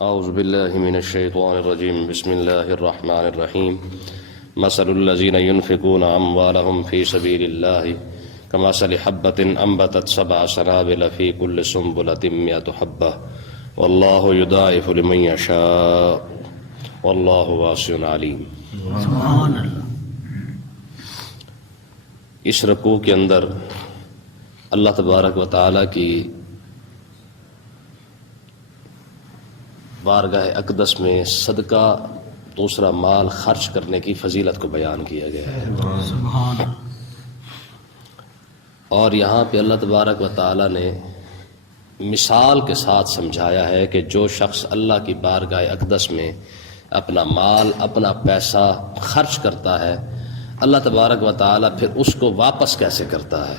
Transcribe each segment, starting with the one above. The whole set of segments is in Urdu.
اعوذ باللہ من الشیطان الرجیم بسم اللہ الرحمن الرحیم مثل الذین ينفقون اموالهم فی سبیل اللہ کمثل حبۃ انبتت سبع سنابل فی کل سنبلۃ مئۃ حبۃ واللہ یضاعف لمن یشاء واللہ واسع علیم۔ سبحان اللہ۔ اس رکوع کے اندر اللہ تبارک و تعالی کی بارگاہ اقدس میں صدقہ دوسرا مال خرچ کرنے کی فضیلت کو بیان کیا گیا ہے، سبحان اللہ۔ اور یہاں پہ اللہ تبارک و تعالی نے مثال کے ساتھ سمجھایا ہے کہ جو شخص اللہ کی بارگاہ اقدس میں اپنا مال اپنا پیسہ خرچ کرتا ہے، اللہ تبارک و تعالی پھر اس کو واپس کیسے کرتا ہے۔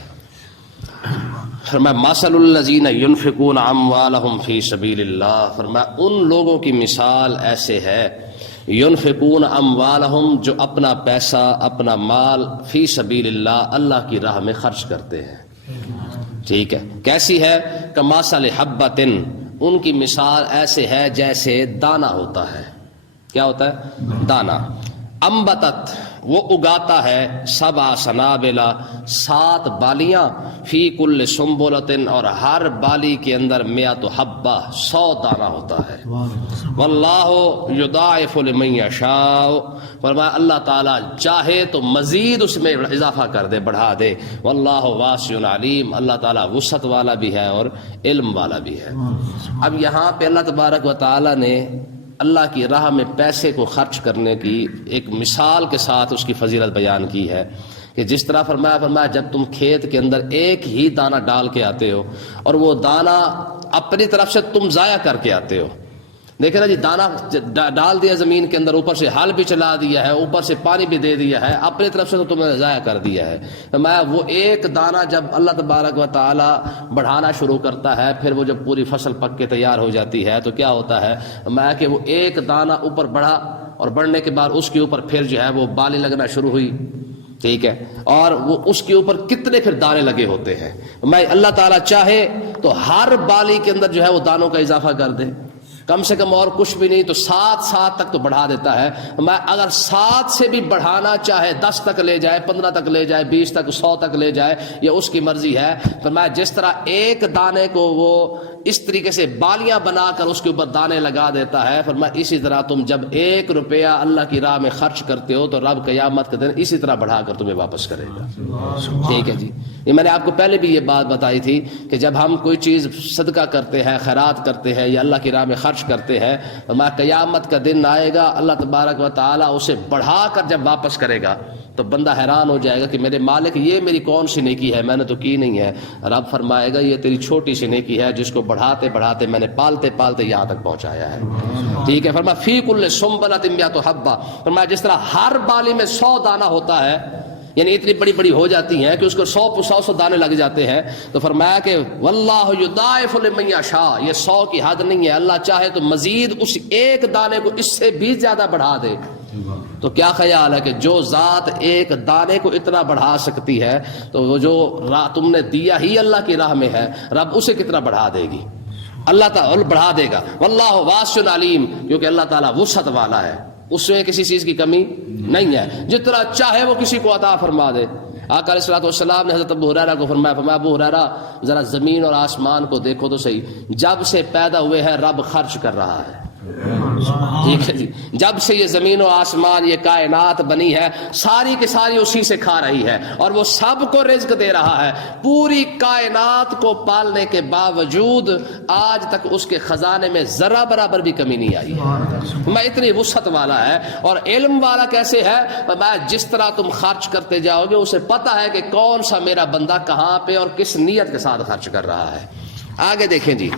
فرمایا مثل الذین ينفقون اموالهم فی سبیل اللہ، فرمایا ان لوگوں کی مثال ایسے ہے ينفقون اموالهم جو اپنا پیسہ اپنا مال فی سبیل اللہ اللہ کی راہ میں خرچ کرتے ہیں، ٹھیک ہے، کیسی ہے؟ کمثل حبۃ، ان کی مثال ایسے ہے جیسے دانہ ہوتا ہے۔ کیا ہوتا ہے؟ دانہ۔ انبتت، وہ اگاتا ہے، سبع سنابل، 7 بالیاں، فی کل سنبلۃ، اور ہر بالی کے اندر 100 حبہ، 100 دانہ ہوتا ہے۔ واللہ یضاعف لمن یشاء، فرمایا اللہ تعالیٰ چاہے تو مزید اس میں اضافہ کر دے، بڑھا دے۔ واللہ واسع علیم، اللہ تعالیٰ وسعت والا بھی ہے اور علم والا بھی ہے۔ اب یہاں پہ اللہ تبارک و تعالیٰ نے اللہ کی راہ میں پیسے کو خرچ کرنے کی ایک مثال کے ساتھ اس کی فضیلت بیان کی ہے کہ جس طرح فرمایا جب تم کھیت کے اندر ایک ہی دانہ ڈال کے آتے ہو اور وہ دانہ اپنی طرف سے تم ضائع کر کے آتے ہو، دیکھیں نا جی، دانہ ڈال دیا زمین کے اندر، اوپر سے ہل بھی چلا دیا ہے، اوپر سے پانی بھی دے دیا ہے، اپنی طرف سے تو تم نے ضائع کر دیا ہے۔ میں وہ ایک دانہ جب اللہ تبارک و تعالی بڑھانا شروع کرتا ہے، پھر وہ جب پوری فصل پک کے تیار ہو جاتی ہے تو کیا ہوتا ہے، میں کہ وہ ایک دانہ اوپر بڑھا اور بڑھنے کے بعد اس کے اوپر پھر جو ہے وہ بالی لگنا شروع ہوئی، ٹھیک ہے، اور وہ اس کے اوپر کتنے پھر دانے لگے ہوتے ہیں۔ میں اللہ تعالیٰ چاہے تو ہر بالی کے اندر جو ہے وہ دانوں کا اضافہ کر دے، کم سے کم اور کچھ بھی نہیں تو 7 تک تو بڑھا دیتا ہے۔ میں اگر 7 سے بھی بڑھانا چاہے، 10 تک لے جائے، 15 تک لے جائے، 20 تک، 100 تک لے جائے، یہ اس کی مرضی ہے۔ تو میں جس طرح ایک دانے کو وہ اس طریقے سے بالیاں بنا کر اس کے اوپر دانے لگا دیتا ہے، فرمایا اسی طرح تم جب 1 روپیہ اللہ کی راہ میں خرچ کرتے ہو تو رب قیامت کے دن اسی طرح بڑھا کر تمہیں واپس کرے گا، ٹھیک ہے جی۔ یہ میں نے آپ کو پہلے بھی یہ بات بتائی تھی کہ جب ہم کوئی چیز صدقہ کرتے ہیں، خیرات کرتے ہیں یا اللہ کی راہ میں خرچ کرتے ہیں، فرمایا قیامت کا دن آئے گا، اللہ تبارک و تعالیٰ اسے بڑھا کر جب واپس کرے گا تو بندہ حیران ہو جائے گا کہ میرے مالک یہ میری کون سی نیکی ہے، میں نے تو کی نہیں ہے۔ رب فرمائے گا یہ تیری چھوٹی سی نیکی ہے جس کو بڑھاتے بڑھاتے میں نے پالتے پالتے یہاں تک پہنچایا ہے، ٹھیک ہے۔ فرمایا فی کل سنبلۃ مئۃ حبہ، فرمایا جس طرح ہر بالی میں 100 دانہ ہوتا ہے، یعنی اتنی بڑی بڑی ہو جاتی ہیں کہ اس کو 100 دانے لگ جاتے ہیں، تو فرمایا کہ واللہ یضاعف لمن یشاء، یہ 100 کی حد نہیں ہے، اللہ چاہے تو مزید اس ایک دانے کو اس سے بھی زیادہ بڑھا دے۔ تو کیا خیال ہے کہ جو ذات ایک دانے کو اتنا بڑھا سکتی ہے تو وہ جو تم نے دیا ہی اللہ کی راہ میں ہے، رب اسے کتنا بڑھا دے گی، اللہ تعالیٰ بڑھا دے گا۔ واللہ واسع علیم، کیونکہ اللہ تعالیٰ وسعت والا ہے، اس میں کسی چیز کی کمی نہیں ہے، جتنا چاہے وہ کسی کو عطا فرما دے۔ آقا علیہ الصلوۃ والسلام نے حضرت ابو ہریرہ کو فرمایا ابو ہریرہ ذرا زمین اور آسمان کو دیکھو تو صحیح، جب سے پیدا ہوئے ہیں رب خرچ کر رہا ہے، ٹھیک ہے جی، جب سے یہ زمین و آسمان یہ کائنات بنی ہے ساری کی ساری اسی سے کھا رہی ہے اور وہ سب کو رزق دے رہا ہے، پوری کائنات کو پالنے کے باوجود آج تک اس کے خزانے میں ذرہ برابر بھی کمی نہیں آئی ہے۔ میں اتنی وسعت والا ہے، اور علم والا کیسے ہے، میں جس طرح تم خرچ کرتے جاؤ گے اسے پتہ ہے کہ کون سا میرا بندہ کہاں پہ اور کس نیت کے ساتھ خرچ کر رہا ہے۔ آگے دیکھیں جی،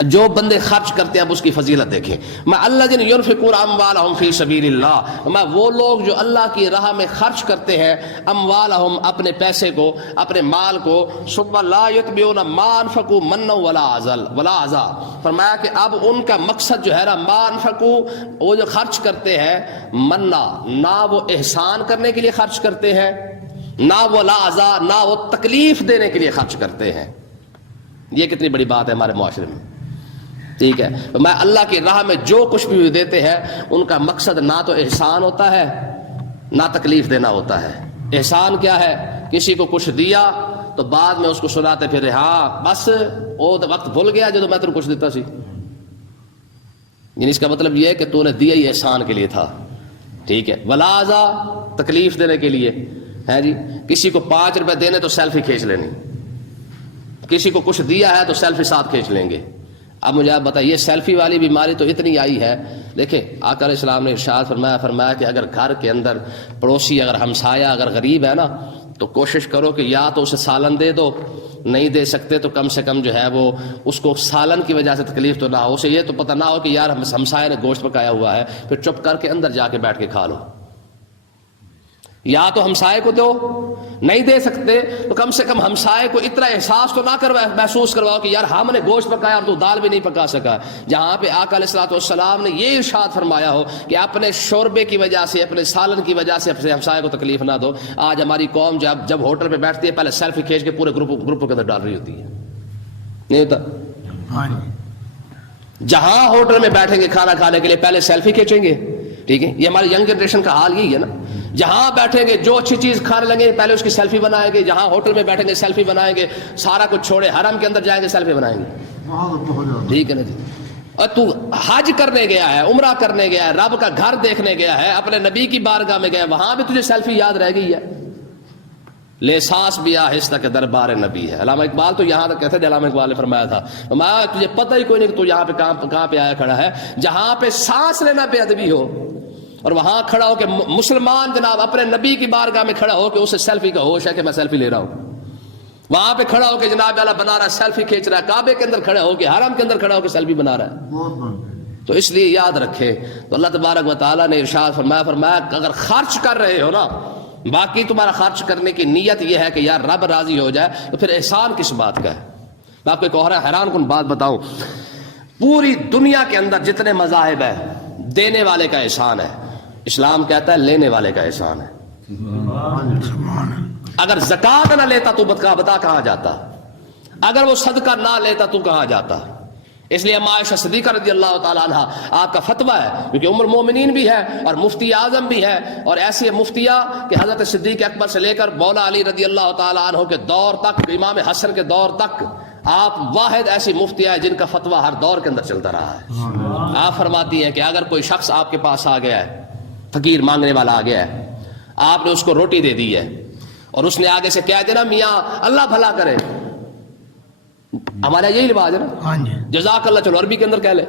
جو بندے خرچ کرتے ہیں اب اس کی فضیلت دیکھیں۔ میں الذین ينفقون اموالهم فی سبیل اللہ، میں وہ لوگ جو اللہ کی راہ میں خرچ کرتے ہیں اموالهم، اپنے پیسے کو، اپنے مال کو، ثم لا یتبعون ما انفقوا منا ولا عذا، فرمایا کہ اب ان کا مقصد جو ہے نا ما انفقوا، وہ جو خرچ کرتے ہیں منا، نہ وہ احسان کرنے کے لیے خرچ کرتے ہیں، نہ وہ لا عذا، نہ وہ تکلیف دینے کے لیے خرچ کرتے ہیں۔ یہ کتنی بڑی بات ہے ہمارے معاشرے میں۔ ٹھیک ہے، میں اللہ کی راہ میں جو کچھ بھی دیتے ہیں ان کا مقصد نہ تو احسان ہوتا ہے نہ تکلیف دینا ہوتا ہے۔ احسان کیا ہے؟ کسی کو کچھ دیا تو بعد میں اس کو سناتے پھر ہاں بس وہ تو وقت بھول گیا جو میں تمہیں کچھ دیتا سی، یعنی اس کا مطلب یہ ہے کہ تو نے دیا ہی احسان کے لیے تھا، ٹھیک ہے، ولازا تکلیف دینے کے لیے ہے جی۔ کسی کو 5 روپے دینے تو سیلفی کھینچ لینی، کسی کو کچھ دیا ہے تو سیلفی ساتھ کھینچ لیں گے۔ اب مجھے آپ بتائیے سیلفی والی بیماری تو اتنی آئی ہے، دیکھیں آقا علیہ السلام نے ارشاد فرمایا کہ اگر گھر کے اندر پڑوسی اگر ہمسایہ اگر غریب ہے نا تو کوشش کرو کہ یا تو اسے سالن دے دو، نہیں دے سکتے تو کم سے کم جو ہے وہ اس کو سالن کی وجہ سے تکلیف تو نہ ہو، اسے یہ تو پتہ نہ ہو کہ یار ہمسایہ نے گوشت پکایا ہوا ہے، پھر چپ کر کے اندر جا کے بیٹھ کے کھا لو۔ یا تو ہمسائے کو دو، نہیں دے سکتے تو کم سے کم ہمسائے کو اتنا احساس تو نہ محسوس کرواؤ کہ یار ہم نے گوشت پکایا اور تو دال بھی نہیں پکا سکا، جہاں پہ آقا علیہ الصلوۃ والسلام نے یہ ارشاد فرمایا ہو کہ اپنے شوربے کی وجہ سے اپنے سالن کی وجہ سے اپنے ہمسائے کو تکلیف نہ دو۔ آج ہماری قوم جب ہوٹل پہ بیٹھتی ہے پہلے سیلفی کھینچ کے پورے گروپ کے اندر ڈال رہی ہوتی ہے، نہیں ہوتا؟ جہاں ہوٹل میں بیٹھیں گے کھانا کھانے کے لیے پہلے سیلفی کھینچیں گے، ٹھیک ہے، یہ ہماری ینگ جنریشن کا حال یہی ہے نا، جہاں بیٹھیں گے جو اچھی چیز کھانے لگیں پہلے اس کی سیلفی بنائیں گے، جہاں ہوٹل میں بیٹھیں گے سیلفی بنائیں گے، سارا کچھ چھوڑے حرم کے اندر جائیں گے سیلفی بنائیں گے، ٹھیک ہے نا جی۔ اور تو حج کرنے گیا ہے، عمرہ کرنے گیا ہے، رب کا گھر دیکھنے گیا ہے، اپنے نبی کی بارگاہ میں گیا، وہاں بھی تجھے سیلفی یاد رہ گئی ہے، لے سانس بھی آہستہ کے دربار نبی ہے۔ علامہ اقبال تو یہاں تک کہتے تھے، علامہ اقبال نے فرمایا تھا تجھے پتہ ہی کوئی نہیں کہ تو یہاں پہ کہاں پہ آیا کھڑا ہے، جہاں پہ سانس لینا بے ادبی ہو اور وہاں کھڑا ہو کہ مسلمان جناب اپنے نبی کی بارگاہ میں کھڑا ہو کہ اسے سیلفی کا ہوش ہے کہ میں سیلفی لے رہا ہوں، وہاں پہ کھڑا ہو کہ جناب اللہ بنا رہا ہے سیلفی کھینچ رہا ہے، کعبے کے اندر کھڑا ہو کہ حرم کے اندر کھڑا ہو کہ سیلفی بنا رہا ہے۔ تو اس لیے یاد رکھے، تو اللہ تبارک و تعالیٰ نے ارشاد فرمایا کہ اگر خرچ کر رہے ہو نا، باقی تمہارا خرچ کرنے کی نیت یہ ہے کہ یار رب راضی ہو جائے، تو پھر احسان کس بات کا ہے؟ میں آپ کو ایک اور حیران کن بات بتاؤں، پوری دنیا کے اندر جتنے مذاہب ہیں دینے والے کا احسان ہے، اسلام کہتا ہے لینے والے کا احسان ہے۔ اگر زکوٰۃ نہ لیتا تو بتا کہاں جاتا، اگر وہ صدقہ نہ لیتا تو کہاں جاتا؟ اس لیے عائشہ صدیقہ رضی اللہ تعالیٰ عنہ آپ کا فتویٰ ہے، کیونکہ ام المومنین بھی ہے اور مفتی اعظم بھی ہے، اور ایسی مفتیہ کہ حضرت صدیق اکبر سے لے کر مولا علی رضی اللہ تعالیٰ عنہ کے دور تک، امام حسن کے دور تک آپ واحد ایسی مفتیہ ہے جن کا فتویٰ ہر دور کے اندر چلتا رہا ہے۔ آپ فرماتی ہیں کہ اگر کوئی شخص آپ کے پاس آ گیا ہے، فقیر مانگنے والا آ گیا ہے، آپ نے اس کو روٹی دے دی ہے اور اس نے آگے سے کہہ دینا میاں اللہ بھلا کرے، ہمارا یہی رواج ہے نا، جزاک اللہ، چلو عربی کے اندر کہہ لے،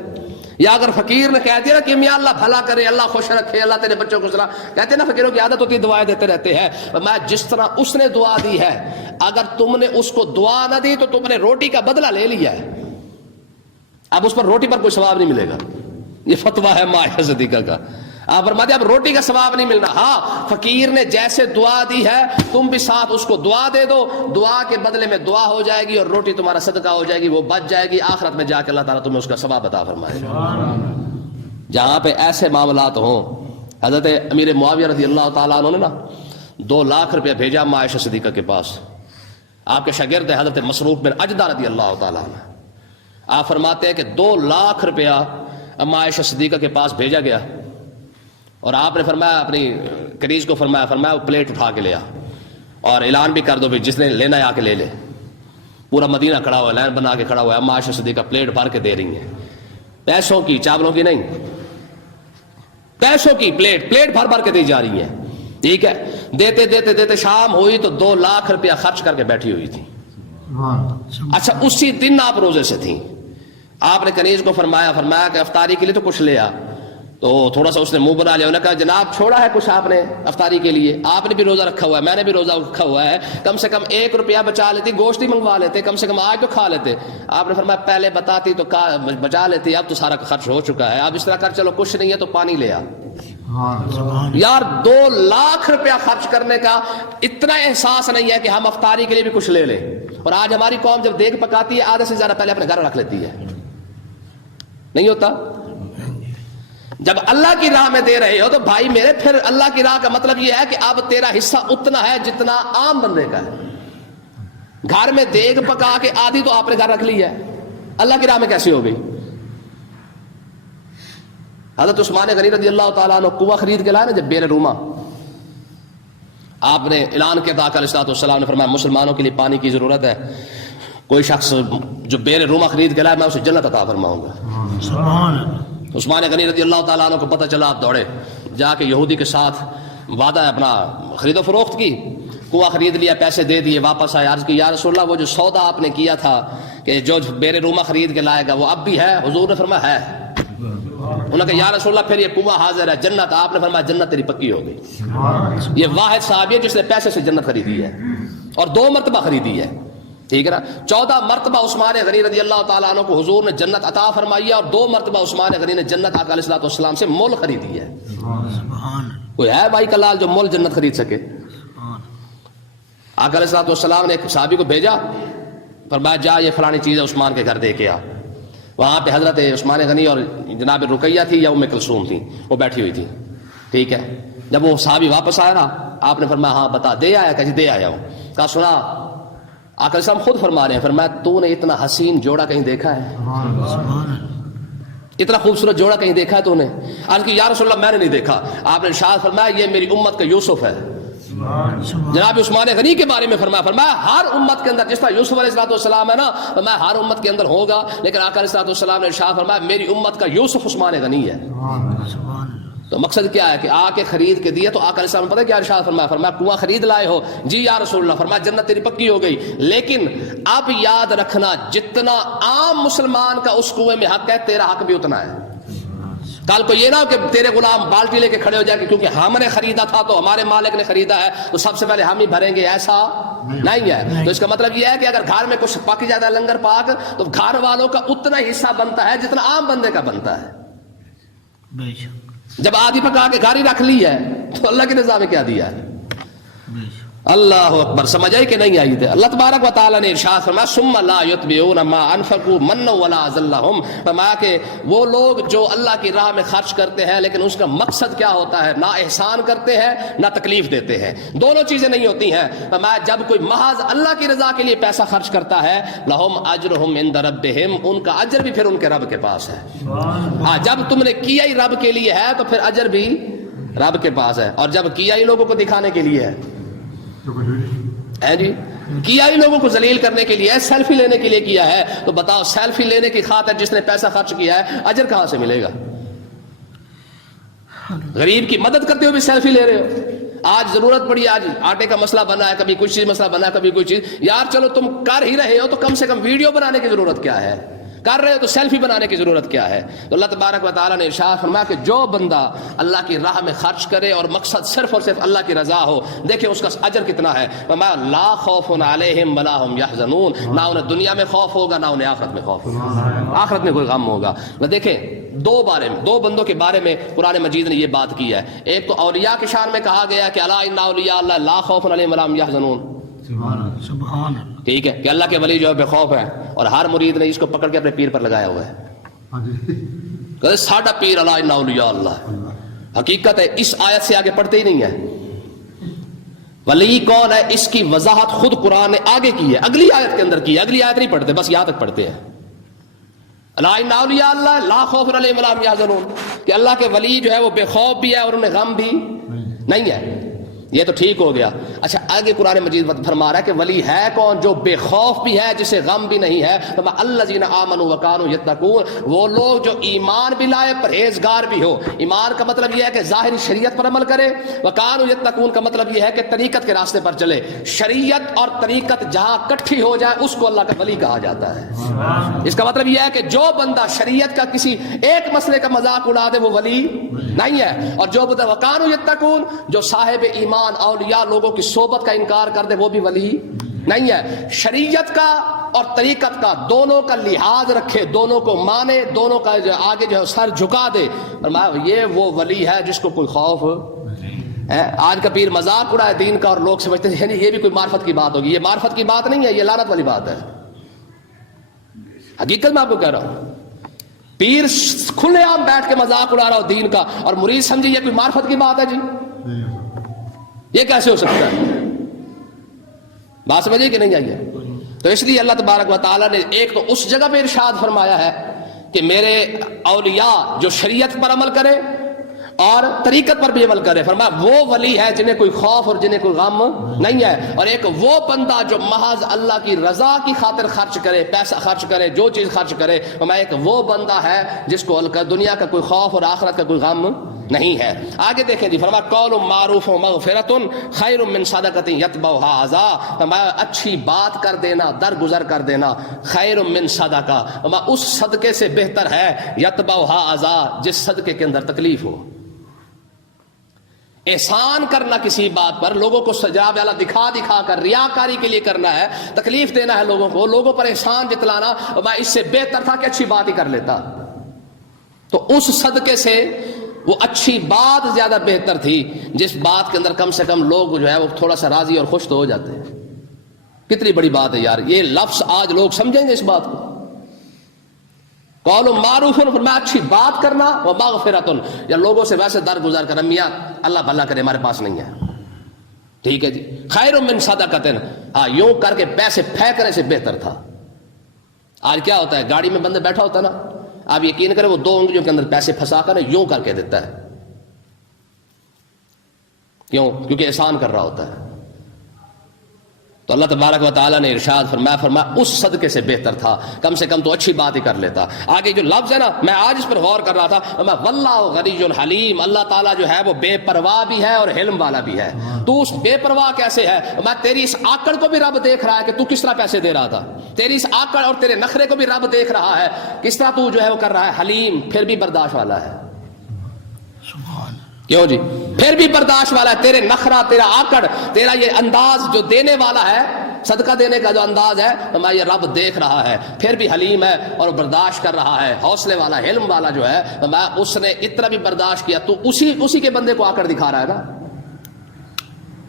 یا اگر فقیر نے کہہ دیا نا کہ میاں اللہ بھلا کرے، اللہ خوش رکھے، اللہ تیرے بچوں کو سلا، کہتے ہیں نا فقیروں کی عادت ہوتی ہے دعائیں دیتے رہتے ہیں، میں جس طرح اس نے دعا دی ہے اگر تم نے اس کو دعا نہ دی تو تم نے روٹی کا بدلہ لے لیا ہے، اب اس پر روٹی پر کوئی ثواب نہیں ملے گا۔ یہ فتویٰ ہے عائشہ صدیقہ کا، آپ فرماتے اب روٹی کا ثواب نہیں ملنا، ہاں فقیر نے جیسے دعا دی ہے تم بھی ساتھ اس کو دعا دے دو، دعا کے بدلے میں دعا ہو جائے گی اور روٹی تمہارا صدقہ ہو جائے گی، وہ بچ جائے گی، آخرت میں جا کے اللہ تعالیٰ تمہیں اس کا ثواب عطا فرمائے گا۔ جہاں پہ ایسے معاملات ہوں، حضرت امیر معاویہ رضی اللہ تعالیٰ عنہ نے نا 2 لاکھ روپیہ بھیجا عائشہ صدیقہ کے پاس، آپ کے شاگرد حضرت مسروق بن اجدہ رضی اللہ تعالیٰ عنہ، آپ فرماتے ہیں کہ 2 لاکھ روپیہ عائشہ صدیقہ کے پاس بھیجا گیا، اور آپ نے فرمایا اپنی کنیز کو فرمایا وہ پلیٹ اٹھا کے لیا اور اعلان بھی کر دو بھی جس نے لینا ہے آ کے لے لے۔ پورا مدینہ کھڑا ہوا، لائن بنا کے کھڑا ہوا ہے، عائشہ صدیقہ پلیٹ بھر کے دے رہی ہیں، پیسوں کی، چاولوں کی نہیں، پیسوں کی پلیٹ بھر کے دی جا رہی ہیں، ٹھیک ہے، دیتے دیتے دیتے شام ہوئی تو 2 لاکھ روپیہ خرچ کر کے بیٹھی ہوئی تھی۔ اچھا اسی دن آپ روزے سے تھیں، آپ نے کنیز کو فرمایا کہ افطاری کے لیے تو کچھ لیا، تو تھوڑا سا اس نے منہ بنا لیا، انہوں نے کہا جناب چھوڑا ہے کچھ آپ نے افطاری کے لیے، آپ نے بھی روزہ رکھا ہوا ہے، میں نے بھی روزہ رکھا ہوا ہے، کم سے کم 1 روپیہ بچا لیتی، گوشت ہی منگوا لیتے، کم سے کم آج تو کھا لیتے۔ آپ نے فرمایا پہلے بتاتی تو بچا لیتی، اب تو سارا خرچ ہو چکا ہے، اب اس طرح کر چلو کچھ نہیں ہے تو پانی لے آ۔ یار 2 لاکھ روپیہ خرچ کرنے کا اتنا احساس نہیں ہے کہ ہم افطاری کے لیے بھی کچھ لے لیں، اور آج ہماری قوم جب دیگ پکاتی ہے آدھے سے زیادہ پہلے اپنے گھر رکھ لیتی ہے، نہیں ہوتا؟ جب اللہ کی راہ میں دے رہے ہو تو بھائی میرے پھر اللہ کی راہ کا مطلب یہ ہے کہ اب تیرا حصہ اتنا ہے جتنا عام بندے کا ہے۔ گھر میں دیگ پکا کے آدھی تو آپ نے گھر رکھ لی ہے، اللہ کی راہ میں کیسے ہو گئی؟ حضرت عثمان غنی رضی اللہ تعالیٰ عنہ کنواں خرید کے لائے نا جب بیر روما، آپ نے اعلان کیا تھا، آقا علیہ السلام نے فرمایا مسلمانوں کے لیے پانی کی ضرورت ہے، کوئی شخص جو بیر روما خرید کے لائے میں اسے جنت عطا فرماؤں گا۔ سبحان اللہ۔ عثمان غنی رضی اللہ تعالیٰ عنہ کو پتہ چلا، آپ دوڑے جا کے یہودی کے ساتھ وعدہ اپنا خرید و فروخت کی، کنواں خرید لیا، پیسے دے دیے، واپس آئے، عرض کی یا رسول اللہ وہ جو سودا آپ نے کیا تھا کہ جو بیر روما خرید کے لائے گا وہ اب بھی ہے؟ حضور نے فرمایا ہے۔ انہوں نے کہا یا رسول اللہ پھر یہ کنواں حاضر ہے، جنت؟ آپ نے فرمایا جنت تیری پکی ہو گئی۔ یہ واحد صحابی ہے جس نے پیسے سے جنت خریدی ہے اور 2 مرتبہ خریدی ہے، ٹھیک ہے نا؟ 14 مرتبہ عثمان غنی رضی اللہ تعالیٰ عنہ کو حضور نے جنت عطا فرمائی ہے، اور 2 مرتبہ عثمان غنی نے جنت آقا علیہ السلام سے مول خریدی ہے۔ سبحان کوئی ہے بھائی کا لال جو مول جنت خرید سکے؟ اللہ۔ آقا علیہ السلام نے ایک صحابی کو بھیجا، فرمایا جا یہ فلانی چیز ہے عثمان کے گھر دے کے آ۔ وہاں پہ حضرت عثمان غنی اور جناب رقیہ تھی یا ام کلثوم تھی، وہ بیٹھی ہوئی تھی، ٹھیک ہے؟ جب وہ صحابی واپس آیا نا، آپ نے فرمایا ہاں بتا، دے آیا؟ کہ جی دے آیا ہوں۔ کہا سنا، آقا علیہ السلام خود فرما رہے ہیں، فرمایا تو نے اتنا حسین جوڑا کہیں دیکھا ہے؟ سبحان اللہ۔ اتنا خوبصورت جوڑا کہیں دیکھا ہے تو نے؟ آج کی یا رسول اللہ میں نے نہیں دیکھا۔ آپ نے ارشاد فرمایا یہ میری امت کا یوسف ہے۔ جناب عثمان غنی کے بارے میں فرمایا ہر امت کے اندر جس طرح یوسف علیہ السلام ہے نا، فرمایا ہر امت کے اندر ہوگا، لیکن آقا علیہ السلام نے ارشاد فرمایا میری امت کا یوسف عثمان غنی ہے۔ تو مقصد کیا ہے کہ آ کے خرید کے دیا، تو آقا علیہ السلام نے پتہ کیا ارشاد فرمایا کنواں خرید لائے ہو؟ جی یا رسول اللہ۔ فرمایا جنت تیری پکی ہو گئی، لیکن اب یاد رکھنا جتنا عام مسلمان کا اس کنویں میں حق ہے تیرا حق بھی اتنا ہے۔ کل کو یہ نہ ہو کہ تیرے غلام بالٹی لے کے کھڑے ہو جائے کہ کیونکہ ہم نے خریدا تھا تو ہمارے مالک نے خریدا ہے تو سب سے پہلے ہم ہی بھریں گے، ایسا نہیں ہے۔ تو اس کا مطلب یہ ہے کہ اگر گھر میں کچھ پک جاتا ہے لنگر پاک تو گھر والوں کا اتنا ہی حصہ بنتا ہے جتنا عام بندے کا بنتا ہے۔ بے شک، جب آدھی پکا کے گھر ہی رکھ لی ہے تو اللہ کے نظام میں کیا دیا ہے؟ بے شک۔ اللہ اکبر، سمجھ آئی کہ نہیں آئی؟ تھے اللہ تبارک و تعالیٰ نے ارشاد فرمایا ثم لا یتبعون ما انفقوا منا ولا ذلهم، فرمایا کہ وہ لوگ جو اللہ کی راہ میں خرچ کرتے ہیں لیکن اس کا مقصد کیا ہوتا ہے؟ نہ احسان کرتے ہیں نہ تکلیف دیتے ہیں، دونوں چیزیں نہیں ہوتی ہیں۔ فرمایا جب کوئی محض اللہ کی رضا کے لیے پیسہ خرچ کرتا ہے لہم اجرہم عند ربہم، ان کا اجر بھی پھر ان کے رب کے پاس ہے۔ ہاں جب تم نے کیا ہی رب کے لیے ہے تو پھر اجر بھی رب کے پاس ہے، اور جب کیا ہی لوگوں کو دکھانے کے لیے ہے جی، کیا ہی لوگوں کو ذلیل کرنے کے لیے ہے، سیلفی لینے کے لیے کیا ہے، تو بتاؤ سیلفی لینے کی خاطر جس نے پیسہ خرچ کیا ہے اجر کہاں سے ملے گا؟ غریب کی مدد کرتے ہوئے بھی سیلفی لے رہے ہو۔ آج ضرورت پڑی، آج آٹے کا مسئلہ بنا ہے، کبھی کچھ چیز مسئلہ بنا ہے، کبھی کوئی چیز، یار چلو تم کر ہی رہے ہو تو کم سے کم ویڈیو بنانے کی ضرورت کیا ہے؟ کر رہے ہو تو سیلفی بنانے کی ضرورت کیا ہے؟ تو اللہ تبارک و تعالیٰ نے ارشاد فرمایا کہ جو بندہ اللہ کی راہ میں خرچ کرے اور مقصد صرف اور صرف اللہ کی رضا ہو، دیکھیں اس کا اجر کتنا ہے۔ فرمایا لا خوف علیہم ولا هم یحزنون، نہ انہیں دنیا میں خوف ہوگا نہ انہیں آخرت میں خوف ہوگا، آخرت میں کوئی غم ہوگا۔ دیکھیں دو بندوں کے بارے میں قرآن مجید نے یہ بات کی ہے، ایک تو اولیاء کے شان میں کہا گیا کہ الا ان اولیاء اللہ لا خوف علیہم ولا هم یحزنون، سبحان اللہ۔ ٹھیک ہے کہ اللہ کے ولی جو ہے بے خوف ہے، اور ہر مرید نے اس کو پکڑ کے اپنے پیر پر لگایا ہوا ہے کہ ساڈا پیر الا ان اولیاء اللہ۔ حقیقت ہے اس آیت سے آگے پڑھتے ہی نہیں ہے۔ ولی کون ہے اس کی وضاحت خود قرآن نے آگے کی ہے، اگلی آیت کے اندر کی ہے، اگلی آیت نہیں پڑھتے، بس یہاں تک پڑھتے ہیں الا ان اولیاء اللہ لا خوف علیہم ولا هم یحزنون، کہ اللہ کے ولی جو ہے وہ بے خوف بھی ہے اور انہیں غم بھی نہیں ہے۔ یہ تو ٹھیک ہو گیا۔ اچھا آگے قرآن مجید فرما رہا ہے کہ ولی ہے کون؟ جو بے خوف بھی ہے، جسے غم بھی نہیں ہے۔ الذین آمنوا وکانوا یتقون، وہ لوگ جو ایمان بھی لائے پرہیزگار بھی ہو۔ ایمان کا مطلب یہ ہے کہ ظاہری شریعت پر عمل کرے، وکانوا یتقون کا مطلب یہ ہے کہ طریقت کے راستے پر چلے۔ شریعت اور طریقت جہاں کٹھی ہو جائے اس کو اللہ کا ولی کہا جاتا ہے۔ اس کا مطلب یہ ہے کہ جو بندہ شریعت کا کسی ایک مسئلے کا مذاق اڑا دے وہ ولی نہیں ہے، اور جو بندہ وکانوا یتقون، جو صاحب ایمان اولیاء لوگوں کی صحبت کا انکار کر دے وہ بھی ولی نہیں ہے۔ شریعت کا اور طریقت کا دونوں کا لحاظ رکھے، دونوں کو مانے، دونوں کا جو آگے جو سر جھکا دے، یہ وہ ولی ہے جس کو کوئی خوف ہے۔ آج کا پیر مذاق اڑا ہے دین کا اور لوگ سمجھتے ہیں یہ بھی کوئی معرفت کی بات ہوگی۔ یہ معرفت کی بات نہیں ہے، یہ لعنت والی بات ہے۔ حقیقت میں آپ کو کہہ رہا ہوں، پیر کھلے عام بیٹھ کے مذاق اڑا رہا ہو دین کا اور مرید سمجھے یہ کوئی معرفت کی بات ہے جی، یہ کیسے ہو سکتا ہے؟ بات سمجھے کہ نہیں آئی ہے؟ تو اس لیے اللہ تبارک و تعالیٰ نے ایک تو اس جگہ پہ ارشاد فرمایا ہے کہ میرے اولیاء جو شریعت پر عمل کرے اور طریقت پر بھی عمل کرے. فرمایا وہ ولی ہے جنہیں کوئی خوف اور جنہیں کوئی غم نہیں ہے. اور ایک وہ بندہ جو محض اللہ کی رضا کی خاطر خرچ کرے، پیسہ خرچ کرے، جو چیز خرچ کرے، فرمایا ایک وہ بندہ ہے جس کو دنیا کا کوئی خوف اور آخرت کا کوئی غم نہیں ہے. آگے دیکھیں جی، فرمایا قول معروف و مغفرۃ خیر من صدقۃ یتبعها اذى. فرمایا اچھی بات کر دینا، درگزر کر دینا، خیر من صدقہ، فرمایا اس صدقے سے بہتر ہے یتبعها اذى، جس صدقے کے اندر تکلیف ہو. احسان کرنا کسی بات پر، لوگوں کو سجا والا دکھا دکھا کر ریاکاری کے لیے کرنا ہے، تکلیف دینا ہے لوگوں کو، لوگوں پر احسان جتلانا، میں اس سے بہتر تھا کہ اچھی بات ہی کر لیتا. تو اس صدقے سے وہ اچھی بات زیادہ بہتر تھی جس بات کے اندر کم سے کم لوگ جو ہے وہ تھوڑا سا راضی اور خوش تو ہو جاتے ہیں. کتنی بڑی بات ہے یار، یہ لفظ آج لوگ سمجھیں گے اس بات کو. قول معروف، میں اچھی بات کرنا، و مغفرۃ، یا لوگوں سے ویسے درگزر کرنا، میاں اللہ بھلا کرے ہمارے پاس نہیں ہے، ٹھیک ہے جی، خیر من صدقۃ، ہاں یوں کر کے پیسے پھینکنے سے بہتر تھا. آج کیا ہوتا ہے، گاڑی میں بندہ بیٹھا ہوتا ہے نا، آپ یقین کریں وہ 2 انگلیوں کے اندر پیسے پھنسا کر یوں کر کے دیتا ہے. کیوں؟ کیونکہ احسان کر رہا ہوتا ہے. تو اللہ تبارک و تعالیٰ نے ارشاد فرمایا اس صدقے سے بہتر تھا، کم سے کم تو اچھی بات ہی کر لیتا. آگے جو لفظ ہے نا، میں آج اس پر غور کر رہا تھا، واللہ غنی حلیم، اللہ تعالیٰ جو ہے وہ بے پرواہ بھی ہے اور حلم والا بھی ہے. تو اس بے پرواہ کیسے ہے؟ میں تیری اس آکڑ کو بھی رب دیکھ رہا ہے کہ تو کس طرح پیسے دے رہا تھا، تیری اس آکڑ اور تیرے نخرے کو بھی رب دیکھ رہا ہے کس طرح تو جو ہے وہ کر رہا ہے. حلیم، پھر بھی برداشت والا ہے. کیوں جی؟ پھر بھی برداشت والا ہے. تیرے نخرا، تیرا آکڑ، تیرا یہ انداز جو دینے والا ہے، صدقہ دینے کا جو انداز ہے، میں یہ رب دیکھ رہا ہے. پھر بھی حلیم ہے اور برداشت کر رہا ہے، حوصلے والا، علم والا جو ہے، میں اس نے اتنا بھی برداشت کیا. تو اسی کے بندے کو آکڑ دکھا رہا ہے نا.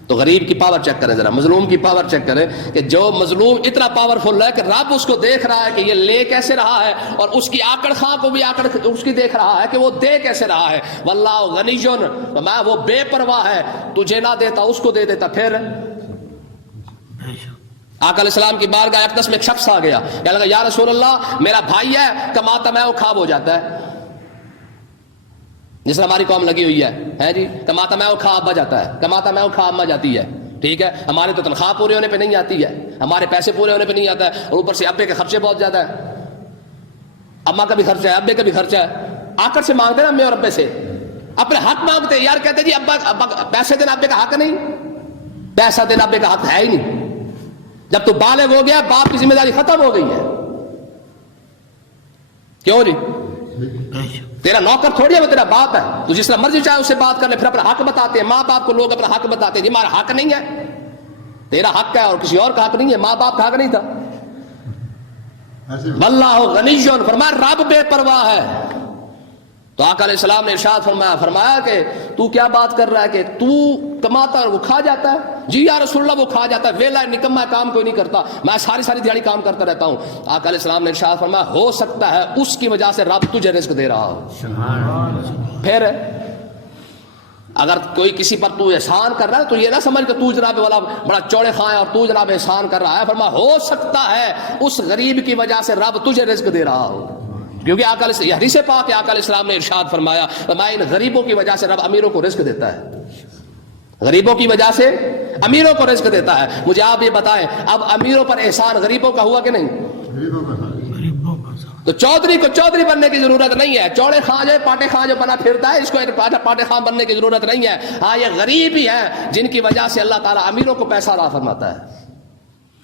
تو غریب کی پاور چیک کریں ذرا، مظلوم کی پاور چیک کریں کہ جو مظلوم اتنا پاورفل ہے کہ رب اس کو دیکھ رہا ہے کہ یہ لے کیسے رہا ہے، اور اس کی آکڑ خواہ کو بھی آکڑ اس کی دیکھ رہا ہے کہ وہ دے کیسے رہا ہے. واللہ غنی، میں وہ بے پرواہ ہے، تجھے نہ دیتا اس کو دے دیتا. پھر آقا علیہ السلام کی بارگاہ اقدس میں ایک شخص آ گیا، کہنے لگا یا رسول اللہ، میرا بھائی ہے، کماتا میں وہ خواب ہو جاتا ہے، جس طرح ہماری قوم لگی ہوئی ہے جی، کماتا میں وہ خواب آ جاتا ہے، کماتا میں وہ خواب آ جاتی ہے. ٹھیک ہے، ہمارے تو تنخواہ پورے ہونے پہ نہیں آتی ہے، ہمارے پیسے پورے ہونے پہ نہیں آتا ہے، اور اوپر سے ابے کے خرچے بہت زیادہ ہے، اماں کا بھی خرچہ ہے، ابے کا بھی خرچہ ہے. آکر سے مانگتے نا امی اور ابے سے، اپنے حق مانگتے یار، کہتے جی ابا پیسے دینا ابے کا حق نہیں، پیسہ دینا ابے کا حق ہے ہی نہیں. جب تو بالغ ہو گیا، باپ کی ذمہ داری ختم ہو گئی ہے. کیوں جی؟ تیرا نوکر تھوڑی ہے، وہ تیرا باپ ہے، تو جس طرح مرضی چاہے اس سے بات کر لے. پھر اپنا حق بتاتے ہیں، ماں باپ کو لوگ اپنا حق بتاتے ہیں، جی ہمارا حق نہیں ہے، تیرا حق ہے اور کسی اور کا حق نہیں ہے، ماں باپ کا حق نہیں تھا. واللہ غنی، فرمایا رب بے پرواہ ہے. تو آقا علیہ السلام نے ارشاد فرمایا کہ تو کیا بات کر رہا ہے کہ تو کماتا اور وہ کھا جاتا ہے؟ جی یا رسول اللہ، وہ کھا جاتا ہے، ویلا نکما، کام کوئی نہیں کرتا، میں ساری دیہڑی کام کرتا رہتا ہوں. آقا علیہ السلام نے ارشاد فرمایا ہو سکتا ہے اس کی وجہ سے رب تجھے رزق دے رہا ہو. پھر اگر کوئی کسی پر تو احسان کر رہا ہے تو یہ نہ سمجھ کہ تو جناب والا بڑا چوڑے خواہ ہے اور تو جناب احسان کر رہا ہے. فرمایا ہو سکتا ہے اس غریب کی وجہ سے رب تجھے رزق دے رہا ہو، کیونکہ آقا علیہ حدیث پاک ہے، آقا علیہ السلام نے ارشاد فرمایا میں ان غریبوں کی وجہ سے رب امیروں کو رزق دیتا ہے، غریبوں کی وجہ سے امیروں کو رزق دیتا ہے. مجھے آپ یہ بتائیں، اب امیروں پر احسان غریبوں کا ہوا کہ نہیں؟ تو چودھری کو چودھری بننے کی ضرورت نہیں ہے، چوڑے خاں جو پاٹے خاں جو بنا پھرتا ہے، اس کو پاٹے خاں بننے کی ضرورت نہیں ہے. ہاں یہ غریب ہی ہیں جن کی وجہ سے اللہ تعالیٰ امیروں کو پیسہ عطا فرماتا ہے.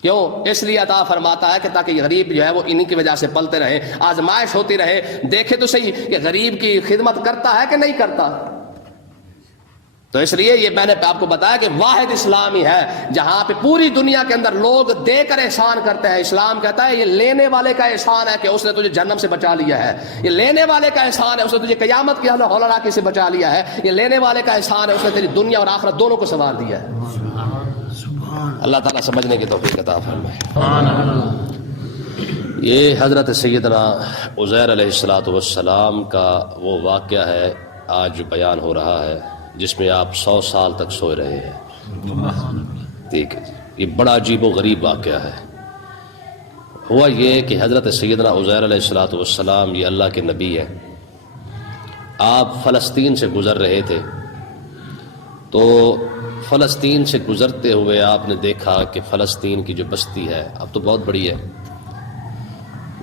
کیوں؟ اس لیے عطا فرماتا ہے کہ تاکہ غریب جو ہے وہ انہی کی وجہ سے پلتے رہے، آزمائش ہوتی رہے. دیکھے تو صحیح کہ غریب کی خدمت کرتا ہے کہ نہیں کرتا. تو اس لیے یہ میں نے آپ کو بتایا کہ واحد اسلامی ہے جہاں پہ پوری دنیا کے اندر لوگ دے کر احسان کرتے ہیں. اسلام کہتا ہے یہ لینے والے کا احسان ہے کہ اس نے تجھے جہنم سے بچا لیا ہے، یہ لینے والے کا احسان ہے اس نے تجھے قیامت کی ہولناکی سے بچا لیا ہے، یہ لینے والے کا احسان ہے اس نے تیری دنیا اور آخرت دونوں کو سنوار دیا ہے. اللہ تعالیٰ سمجھنے کی توفیق عطا فرمائے. یہ حضرت سیدنا عزیر علیہ السلام کا وہ واقعہ ہے آج جو بیان ہو رہا ہے، جس میں آپ 100 سال تک سوئے رہے ہیں. ٹھیک ہے، یہ بڑا عجیب و غریب واقعہ ہے. ہوا یہ کہ حضرت سیدنا عزیر علیہ الصلوۃ والسلام یہ اللہ کے نبی ہیں، آپ فلسطین سے گزر رہے تھے، تو فلسطین سے گزرتے ہوئے آپ نے دیکھا کہ فلسطین کی جو بستی ہے اب تو بہت بڑی ہے،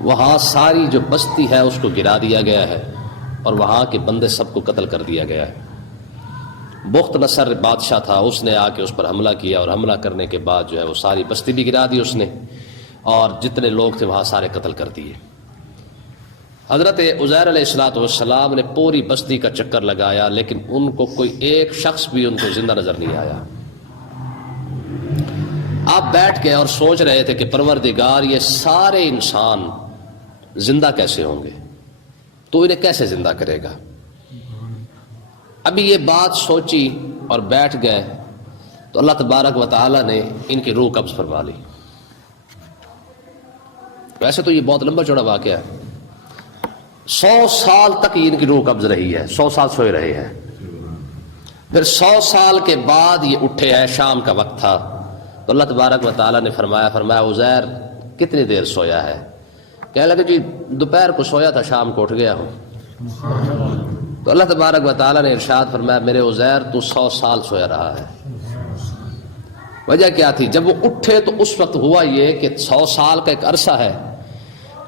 وہاں ساری جو بستی ہے اس کو گرا دیا گیا ہے اور وہاں کے بندے سب کو قتل کر دیا گیا ہے۔ بخت نصر بادشاہ تھا، اس نے آ کے اس پر حملہ کیا اور حملہ کرنے کے بعد جو ہے وہ ساری بستی بھی گرا دی اس نے، اور جتنے لوگ تھے وہاں سارے قتل کر دیے۔ حضرت عزیر علیہ الصلوۃ والسلام نے پوری بستی کا چکر لگایا، لیکن ان کو کوئی ایک شخص بھی ان کو زندہ نظر نہیں آیا۔ آپ بیٹھ کے اور سوچ رہے تھے کہ پروردگار یہ سارے انسان زندہ کیسے ہوں گے، تو انہیں کیسے زندہ کرے گا؟ ابھی یہ بات سوچی اور بیٹھ گئے تو اللہ تبارک و تعالی نے ان کی روح قبض فرما لی۔ ویسے تو یہ بہت لمبا چوڑا واقعہ ہے، 100 سال تک ان کی روح قبض رہی ہے، 100 سال سوئے رہے ہیں، پھر 100 سال کے بعد یہ اٹھے ہیں، شام کا وقت تھا، تو اللہ تبارک و تعالی نے فرمایا عزیر کتنی دیر سویا ہے؟ کہنے لگے جی دوپہر کو سویا تھا، شام کو اٹھ گیا ہوں۔ تو اللہ تبارک و تعالی نے ارشاد فرمایا میرے عزیر تو 100 سال سویا رہا ہے۔ وجہ کیا تھی؟ جب وہ اٹھے تو اس وقت ہوا یہ کہ 100 سال کا ایک عرصہ ہے،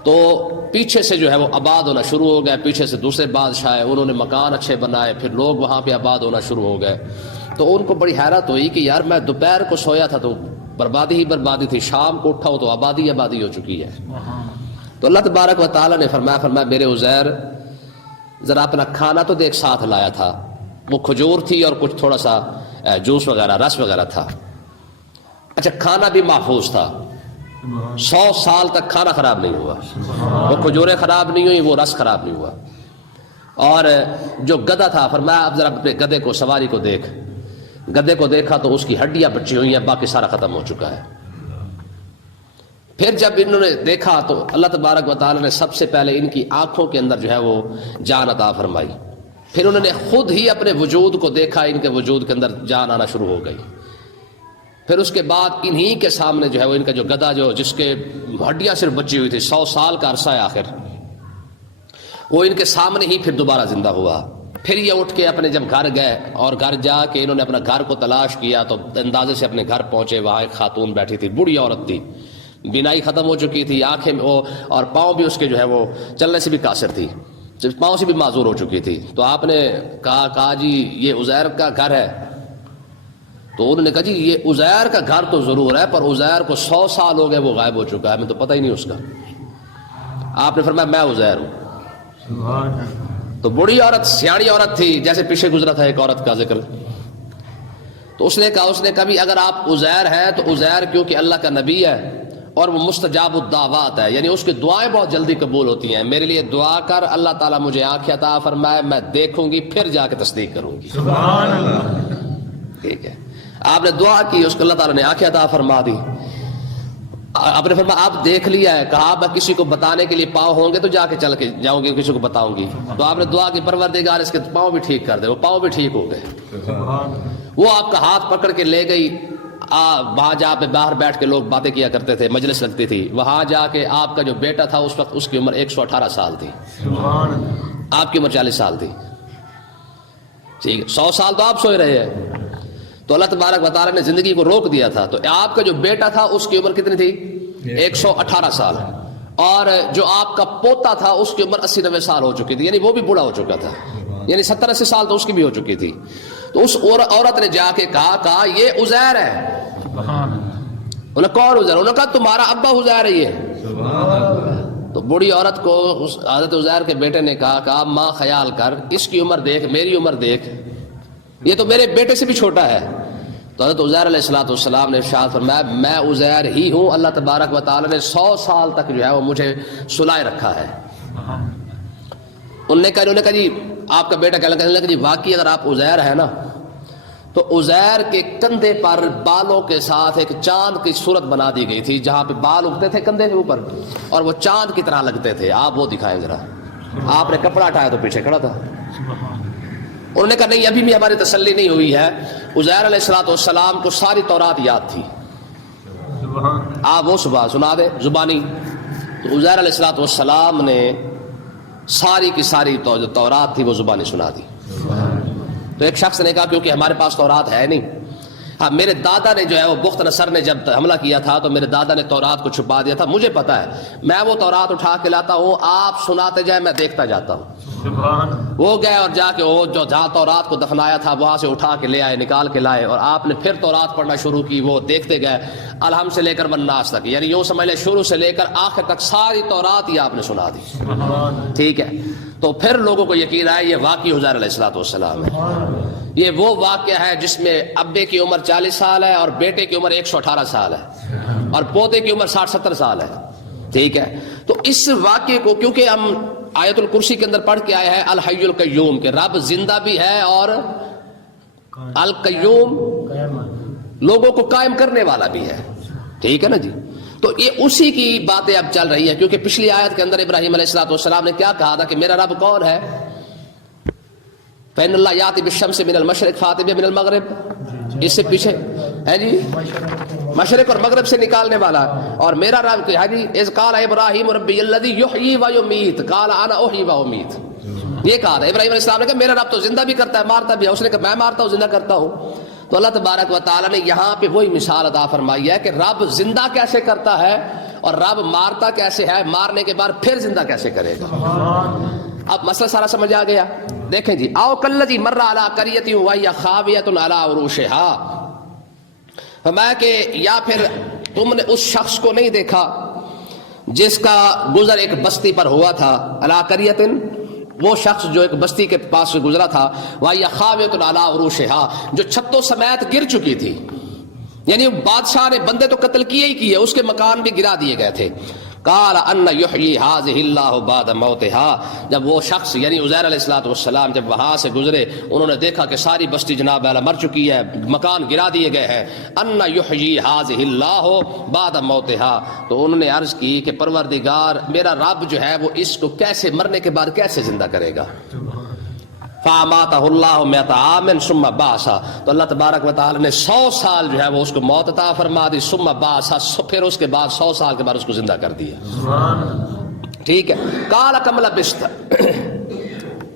تو پیچھے سے جو ہے وہ آباد ہونا شروع ہو گئے، پیچھے سے دوسرے بادشاہ آئے، انہوں نے مکان اچھے بنائے، پھر لوگ وہاں پہ آباد ہونا شروع ہو گئے۔ تو ان کو بڑی حیرت ہوئی کہ یار میں دوپہر کو سویا تھا تو بربادی ہی بربادی تھی، شام کو اٹھا ہو تو آبادی آبادی ہو چکی ہے۔ تو اللہ تبارک و تعالی نے فرمایا میرے عزیر ذرا اپنا کھانا تو دیکھ ساتھ لایا تھا، وہ کھجور تھی اور کچھ تھوڑا سا جوس وغیرہ رس وغیرہ تھا، اچھا کھانا بھی محفوظ تھا، 100 سال تک کھانا خراب نہیں ہوا، وہ کھجوریں خراب نہیں ہوئی، وہ رس خراب نہیں ہوا۔ اور جو گدھا تھا فرمایا اب ذرا اپنے گدھے کو سواری کو دیکھ، گدھے کو دیکھا تو اس کی ہڈیاں بچی ہوئی ہیں، باقی سارا ختم ہو چکا ہے۔ پھر جب انہوں نے دیکھا تو اللہ تبارک و تعالی نے سب سے پہلے ان کی آنکھوں کے اندر جو ہے وہ جان عطا فرمائی، پھر انہوں نے خود ہی اپنے وجود کو دیکھا، ان کے وجود کے اندر جان آنا شروع ہو گئی۔ پھر اس کے بعد انہی کے سامنے جو ہے وہ ان کا جو گدھا جو جس کے ہڈیاں صرف بچی ہوئی تھی، 100 سال کا عرصہ ہے آخر، وہ ان کے سامنے ہی پھر دوبارہ زندہ ہوا۔ پھر یہ اٹھ کے اپنے جب گھر گئے اور گھر جا کے انہوں نے اپنا گھر کو تلاش کیا تو اندازے سے اپنے گھر پہنچے، وہاں ایک خاتون بیٹھی تھی، بوڑھی عورت تھی، بینائی ختم ہو چکی تھی، آنکھیں اور پاؤں بھی اس کے جو ہے وہ چلنے سے بھی قاصر تھی، پاؤں سے بھی معذور ہو چکی تھی۔ تو آپ نے کہا جی یہ عزیر کا گھر ہے؟ تو انہوں نے کہا جی یہ عزیر کا گھر تو ضرور ہے، پر عزیر کو 100 سال ہو گئے، وہ غائب ہو چکا ہے، ہمیں تو پتہ ہی نہیں اس کا۔ آپ نے فرمایا میں عزیر ہوں۔ تو بڑی عورت سیاڑی عورت تھی، جیسے پیچھے گزرا تھا ایک عورت کا ذکر، تو اس نے کہا بھی اگر آپ عزیر ہیں تو عزیر کیونکہ اللہ کا نبی ہے اور وہ مستجاب الدعوات ہے، یعنی اس کی دعائیں بہت جلدی قبول ہوتی ہیں، میرے لیے دعا کر، اللہ تعالیٰ مجھے آنکھ عطا فرمائے، میں دیکھوں گی پھر جا کے تصدیق کروں گی۔ سبحان اللہ۔ ٹھیک ہے، آپ نے دعا کی، اس کو اللہ تعالیٰ نے آنکھ عطا فرما دی۔ آپ نے فرمایا آپ دیکھ لیا ہے؟ کہا میں کسی کو بتانے کے لیے پاؤں ہوں گے تو جا کے چل کے جاؤں گی، کسی کو بتاؤں گی۔ تو آپ نے دعا کی پروردگار اس کے پاؤں بھی ٹھیک کر دے، وہ پاؤں بھی ٹھیک ہو گئے۔ وہ آپ کا ہاتھ پکڑ کے لے گئی، وہاں جا پہ باہر بیٹھ کے لوگ باتیں کیا کرتے تھے، مجلس لگتی تھی، وہاں جا کے آپ کا جو بیٹا تھا اس وقت اس کی عمر 118 سال تھی، آپ کی عمر 40 سال تھی، ٹھیک ہے، 100 سال تو آپ سوئے رہے ہیں۔ تو اللہ تبارک و تعالیٰ نے زندگی کو روک دیا تھا، تو آپ کا جو بیٹا تھا اس کی عمر کتنی تھی؟ 118 سال، اور جو آپ کا پوتا تھا اس کی عمر 80-90 سال ہو چکی تھی، یعنی وہ بھی بوڑھا ہو چکا تھا، یعنی 70-80 سال تو اس کی بھی ہو چکی تھی۔ تو اس عورت نے جا کے کہا یہ عزیر ہے۔ انہوں نے کون عزیر؟ انہوں نے کہا تمہارا ابا عزیر ہے یہ۔ تو بوڑھی عورت کو حضرت عزیر کے بیٹے نے کہا ماں خیال کر، اس کی عمر دیکھ، میری عمر دیکھ، یہ تو میرے بیٹے سے بھی چھوٹا ہے۔ تو حضرت عزیر علیہ السلام نے ارشاد فرمایا میں عزیر ہی ہوں، اللہ تبارک و تعالی نے 100 سال تک جو ہے وہ مجھے سلائے رکھا ہے۔ انہوں نے کہا جی آپ کا بیٹا کہنے لگا جی واقعی اگر آپ عزیر ہیں نا، تو عزیر کے کندھے پر بالوں کے ساتھ ایک چاند کی صورت بنا دی گئی تھی، جہاں پہ بال اگتے تھے کندھے کے اوپر اور وہ چاند کی طرح لگتے تھے، آپ وہ دکھائیں ذرا۔ آپ نے کپڑا ہٹایا تو پیچھے کھڑا تھا۔ انہوں نے کہا نہیں ابھی بھی ہماری تسلی نہیں ہوئی ہے، عزیر علیہ السلام کو ساری تورات یاد تھی، آپ وہ صبح سنا دے زبانی، تو عزیر علیہ الصلوۃ والسلام نے ساری کی ساری جو تورات تھی وہ زبانی سنا دی. تو ایک شخص نے کہا کیونکہ ہمارے پاس تورات ہے نہیں. ہاں میرے دادا نے جو ہے وہ بخت نصر نے جب حملہ کیا تھا تو میرے دادا نے تورات کو چھپا دیا تھا, مجھے پتا ہے, میں وہ تورات اٹھا کے لاتا ہوں, آپ سناتے جائیں میں دیکھتا جاتا ہوں. وہ گئے اور جا کے وہ جو جہاں تورات کو دفنایا تھا وہاں سے اٹھا کے لے آئے, نکال کے لائے, اور آپ نے پھر تورات پڑھنا شروع کی. وہ دیکھتے گئے الحم سے لے کر والناس تک, یعنی یوں سمجھ لیں شروع سے لے کر آخر تک ساری تورات ہی آپ نے سنا دی. ٹھیک ہے, تو پھر لوگوں کو یقین آیا یہ واقعی حضور علیہ الصلوۃ والسلام ہے. یہ وہ واقعہ ہے جس میں ابے کی عمر 40 سال ہے اور بیٹے کی عمر 118 سال ہے اور پوتے کی عمر 60-70 سال ہے. ٹھیک ہے, تو اس واقعے کو کیونکہ ہم آیت الکرسی کے اندر پڑھ کے آئے ہیں الحی القیوم کہ رب زندہ بھی ہے اور القیوم لوگوں کو قائم کرنے والا بھی ہے. ٹھیک ہے نا جی, تو یہ اسی کی باتیں اب چل رہی ہے کیونکہ پچھلی آیت کے اندر ابراہیم علیہ الصلوۃ والسلام نے کیا کہا تھا کہ میرا رب کون ہے, فإن اللہ یاتی بالشمس من المشرق فاتی بہا من المغرب, اس سے پیچھے ہے جی مشرق اور مغرب سے نکالنے والا. اور میرا رب ہے جی اذ قال ابراہیم ربی الذی یحیی و یمیت قال انا احیی و امیت, یہ کہا تھا ابراہیم علیہ السلام نے کہ میرا رب تو زندہ بھی کرتا ہے مارتا بھی ہے. اس نے کہا میں مارتا ہوں زندہ کرتا ہوں. تو اللہ تبارک و تعالیٰ نے یہاں پہ وہی مثال عطا فرمائی ہے کہ رب زندہ کیسے کرتا ہے اور رب مارتا کیسے ہے, مارنے کے بعد پھر زندہ کیسے کرے گا. اب مسئلہ سارا سمجھ آ گیا. دیکھیں جی, او کلذی مر علی قریۃ وہی خاویۃ علی عروشها, فرمایا کہ یا پھر تم نے اس شخص کو نہیں دیکھا جس کا گزر ایک بستی پر ہوا تھا, علی قریۃ وہ شخص جو ایک بستی کے پاس سے گزرا تھا, وہی خاویۃ علی عروشها جو چھتوں سمیت گر چکی تھی, یعنی بادشاہ نے بندے تو قتل کیے ہی کیے, اس کے مکان بھی گرا دیے گئے تھے. قال ان یحیی هذه اللہ بعد موتها, جب وہ شخص یعنی عزیر علیہ الصلوۃ والسلام جب وہاں سے گزرے انہوں نے دیکھا کہ ساری بستی جناب اعلیٰ مر چکی ہے, مکان گرا دیے گئے ہیں. ان یحیی هذه اللہ بعد موتها, تو انہوں نے عرض کی کہ پروردگار میرا رب جو ہے وہ اس کو کیسے مرنے کے بعد کیسے زندہ کرے گا. فاماتہ اللہ مئۃ عام ثم بعثہ, تو اللہ تبارک و تعالی نے 100 سال جو ہے وہ اس کو موت عطا فرما دی. ثم بعثہ, پھر اس کے بعد 100 سال کے بعد اس کو زندہ کر دیا. ٹھیک ہے, قال کم لبثت,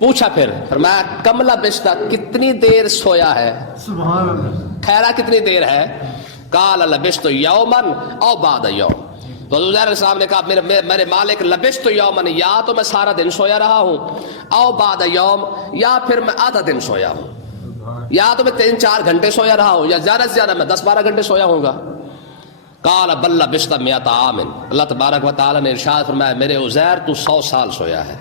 پوچھا پھر فرمایا کم لبثت, کتنی دیر سویا ہے, ٹھہرا کتنی دیر ہے. قال لبثت یوما او بعد یوم, تو حضور علیہ السلام نے کہا میرے مالک لبثت یوما, یا تو میں سارا دن سویا رہا ہوں, او بعد یوم یا پھر میں آدھا دن سویا ہوں, یا تو میں 3-4 گھنٹے سویا رہا ہوں, یا زیادہ سے زیادہ میں 10-12 گھنٹے سویا ہوں گا. قال بل لبثت مئۃ عام, اللہ تبارک و تعالی نے ارشاد فرمایا میرے عزیر تو 100 سال سویا ہے.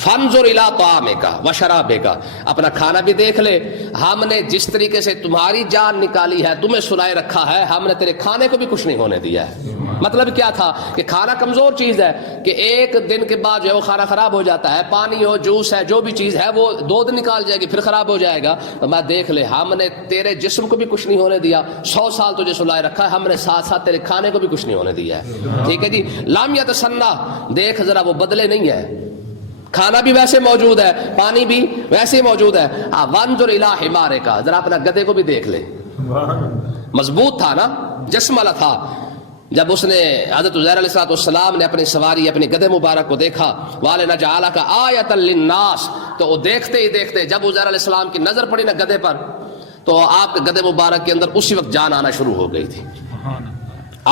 فانظر الی طعامک وشرابک, اپنا کھانا بھی دیکھ لے, ہم نے جس طریقے سے تمہاری جان نکالی ہے تمہیں سلائے رکھا ہے, ہم نے تیرے کھانے کو بھی کچھ نہیں ہونے دیا ہے. مطلب کیا تھا کہ کھانا کمزور چیز ہے کہ ایک دن کے بعد جو ہے وہ کھانا خراب ہو جاتا ہے, پانی ہو جوس ہے جو بھی چیز ہے وہ 2 دن نکال جائے گی پھر خراب ہو جائے گا. تو میں دیکھ لے ہم نے تیرے جسم کو بھی کچھ نہیں ہونے دیا, 100 سال تجھے سلائے رکھا ہے, ہم نے ساتھ ساتھ تیرے کھانے کو بھی کچھ نہیں ہونے دیا ہے. ٹھیک ہے جی, لم یتسنہ, دیکھ ذرا وہ بدلے نہیں ہے, کھانا بھی ویسے موجود ہے, پانی بھی ویسے موجود ہے. وانظر الی حمارک, ذرا اپنا گدھے کو بھی دیکھ لے, مضبوط تھا نا, جسم والا تھا. جب اس نے حضرت عزیر علیہ السلام نے اپنی سواری اپنے گدھے مبارک کو دیکھا, وَلِنَجْعَلَكَ آیَةً لِلنَّاسِ, تو وہ دیکھتے ہی دیکھتے جب عزیر علیہ السلام کی نظر پڑی نا گدھے پر, تو آپ کے گدھے مبارک کے اندر اسی وقت جان آنا شروع ہو گئی تھی.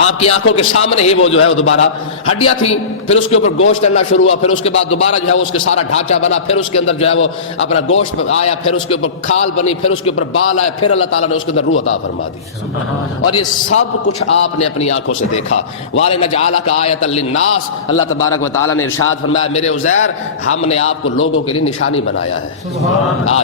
آپ کی آنکھوں کے سامنے ہی وہ جو ہے وہ دوبارہ ہڈیاں تھیں, پھر اس کے اوپر گوشت ڈلنا شروع ہوا, پھر اس کے بعد دوبارہ جو ہے اس کے سارا ڈھانچہ بنا, پھر اس کے اندر جو ہے وہ اپنا گوشت آیا, پھر اس کے اوپر کھال بنی, پھر اس کے اوپر بال آئے, پھر اللہ تعالیٰ نے اس کے اندر روح عطا فرما دی. اور یہ سب کچھ آپ نے اپنی آنکھوں سے دیکھا. وَلِنَجْعَلَكَ آیَةً لِلنَّاسِ, اللہ تبارک و تعالیٰ نے ارشاد فرمایا میرے عزیر ہم نے آپ کو لوگوں کے لیے نشانی بنایا ہے.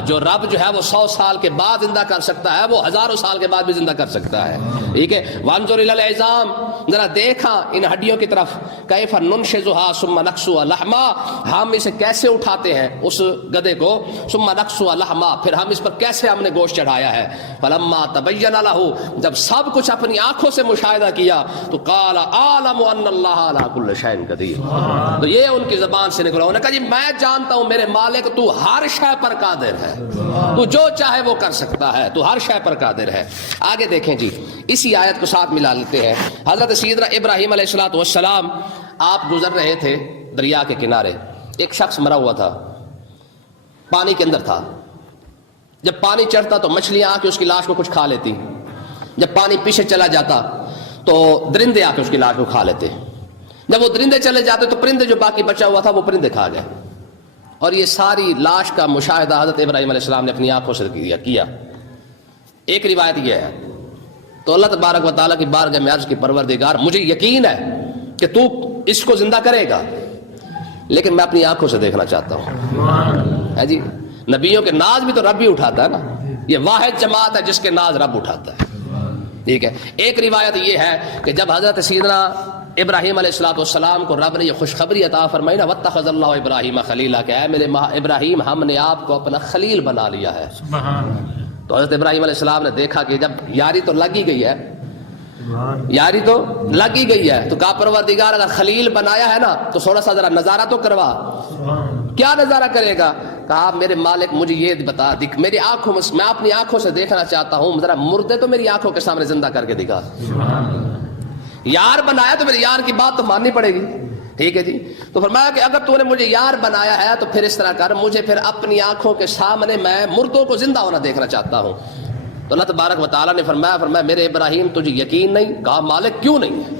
جو رب جو ہے وہ 100 سال کے بعد زندہ کر سکتا ہے وہ ہزاروں سال کے بعد بھی زندہ کر سکتا ہے. ٹھیک ہے, وَانظُرْ إِلَى الْعِظَامِ, ذرا دیکھا ان ہڈیوں کی طرف, کیف ننشزها ثم نکسوها لحما, ہم اسے کیسے اٹھاتے ہیں اس گدھے کو, ثم نکسوها لحما, پھر ہم اس پر کیسے ہم نے گوشت چڑھایا ہے. فلما تبین له, جب سب کچھ اپنی آنکھوں سے مشاہدہ کیا تو قال اعلم ان اللہ علی کل شیء قدیر, تو یہ ان کی زبان سے نکلا, انہوں نے کہا جی میں جانتا ہوں میرے مالک تو ہر شے پر قادر ہے, تو جو چاہے وہ کر سکتا ہے, تو ہر شے پر قادر ہے. آگے دیکھیں جی, اسی آیت کو ساتھ ملا لیتے ہیں. حضرت سیدنا ابراہیم علیہ الصلوۃ والسلام آپ گزر رہے تھے دریا کے کنارے، ایک شخص مرا ہوا تھا، پانی کے اندر تھا. جب پانی چڑھتا تو مچھلیاں آ کے اس کی لاش کو کچھ کھا لیتی، جب پانی پیچھے چلا جاتا تو درندے آ کے اس کی لاش کو کھا لیتے. جب وہ درندے چلے جاتے تو پرندے جو باقی بچا ہوا تھا وہ پرندے کھا گئے. اور یہ ساری لاش کا مشاہدہ حضرت ابراہیم علیہ السلام نے اپنی آنکھوں سے کیا. ایک روایت یہ ہے تو اللہ تبارک و تعالیٰ کی بارگاہ میں عرض کی پروردگار مجھے یقین ہے کہ تو اس کو زندہ کرے گا، لیکن میں اپنی آنکھوں سے دیکھنا چاہتا ہوں. ہے جی، نبیوں کے ناز بھی تو رب ہی اٹھاتا ہے نا، یہ واحد جماعت ہے جس کے ناز رب اٹھاتا ہے. ٹھیک ہے. ایک روایت یہ ہے کہ جب حضرت سیدنا ابراہیم علیہ الصلوۃ والسلام کو رب نے یہ خوشخبری عطا فرمائی نا، واتخذ اللہ ابراہیم خلیلا، کہ اے میرے ابراہیم ہم نے آپ کو اپنا خلیل بنا لیا ہے. تو حضرت ابراہیم علیہ السلام نے دیکھا کہ جب یاری تو لگ ہی گئی ہے، یاری تو لگ ہی گئی ہے، تو کہا پروردگار اگر خلیل بنایا ہے نا تو تھوڑا سا ذرا نظارہ تو کروا. کیا نظارہ کرے گا؟ کہا میرے مالک مجھے یہ بتا، میری آنکھوں میں اپنی آنکھوں سے دیکھنا چاہتا ہوں، ذرا مردے تو میری آنکھوں کے سامنے زندہ کر کے دکھا. یار بنایا تو میرے یار کی بات تو ماننی پڑے گی. ٹھیک ہے جی. تو فرمایا کہ اگر تو نے مجھے یار بنایا ہے تو پھر اس طرح کر، مجھے پھر اپنی آنکھوں کے سامنے میں مردوں کو زندہ ہونا دیکھنا چاہتا ہوں. تو اللہ تبارک و تعالیٰ نے فرمایا میرے ابراہیم تجھے یقین نہیں؟ کہا مالک کیوں نہیں ہے؟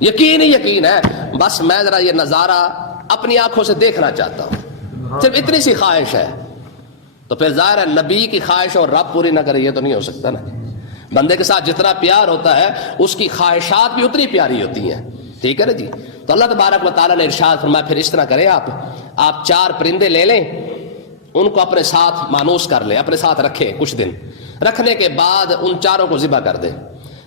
یقین ہی یقین ہے، بس میں ذرا یہ نظارہ اپنی آنکھوں سے دیکھنا چاہتا ہوں، صرف اتنی سی خواہش ہے. تو پھر ظاہر ہے نبی کی خواہش اور رب پوری نہ کرے یہ تو نہیں ہو سکتا نا. بندے کے ساتھ جتنا پیار ہوتا ہے اس کی خواہشات بھی اتنی پیاری ہوتی ہیں. ٹھیک ہے نا جی. تو اللہ تبارک و تعالیٰ نے ارشاد فرمایا پھر اس طرح کریں آپ 4 پرندے لے لیں، ان کو اپنے ساتھ مانوس کر لیں، اپنے ساتھ رکھیں کچھ دن. رکھنے کے بعد ان 4 کو ذبح کر دیں.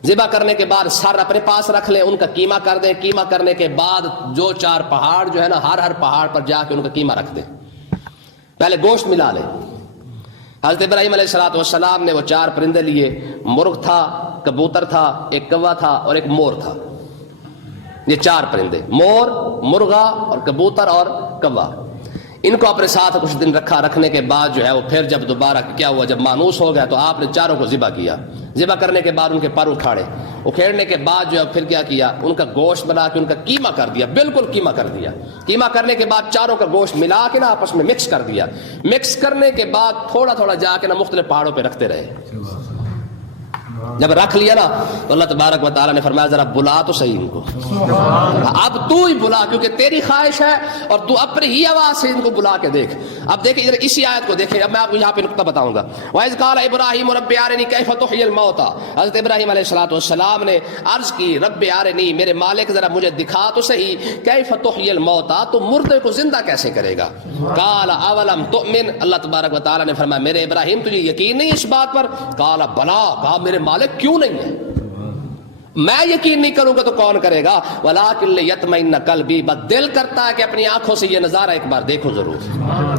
ذبح کرنے کے بعد سر اپنے پاس رکھ لیں، ان کا قیمہ کر دیں. قیمہ کرنے کے بعد جو 4 پہاڑ جو ہے نا، ہر پہاڑ پر جا کے ان کا قیمہ رکھ دیں. پہلے گوشت ملا لیں. حضرت ابراہیم علیہ الصلوۃ والسلام نے وہ 4 پرندے لیے، مرغ تھا، کبوتر تھا، ایک کوا تھا اور ایک مور تھا. یہ 4 پرندے، مور، مرغا اور کبوتر اور کوا، ان کو اپنے ساتھ کچھ دن رکھا. رکھنے کے بعد جو ہے وہ پھر جب دوبارہ کیا ہوا، جب مانوس ہو گیا تو آپ نے 4 کو ذبح کیا. ذبح کرنے کے بعد ان کے پر اکھاڑے. اکھیڑنے کے بعد جو ہے پھر کیا کیا، ان کا گوشت بنا کے ان کا قیمہ کر دیا، بالکل قیمہ کر دیا. قیمہ کرنے کے بعد 4 کا گوشت ملا کے نا آپس میں مکس کر دیا. مکس کرنے کے بعد تھوڑا تھوڑا جا کے نا مختلف پہاڑوں پہ رکھتے رہے. جب رکھ لیا نا تو اللہ تبارک و تعالیٰ نے فرمایا ذرا بلا تو صحیح ان کو. اب تو ہی بلا، کیونکہ تیری خواہش ہے اور تو اپنی ہی آواز سے ان کو بلا کے دیکھ. اب دیکھیں ادھر اسی آیت کو دیکھیں. اب میں آپ کو یہاں پہ نقطہ بتاؤں گا. وَإِذْ قَالَ إِبْرَاهِيمُ رَبِّ أَرِنِي كَيْفَ تُحْيِي الْمَوْتَى، حضرت ابراہیم علیہ الصلوۃ والسلام نے عرض کی رب ارنی، میرے مالک ذرا مجھے دکھا تو صحیح، کیف تحیی الموتى، تو مردے کو زندہ کیسے کرے گا. قال اولم تؤمن، اللہ تبارک و تعالیٰ نے فرمایا میرے ابراہیم تجھے یقین نہیں اس بات پر. قال بلا، کہا میرے مالک کیوں نہیں ہے، میں یقین نہیں کروں گا تو کون کرے گا. ولکن لیطمئن قلبی، بس دل کرتا ہے کہ اپنی آنکھوں سے یہ نظارہ ایک بار دیکھو ضرور.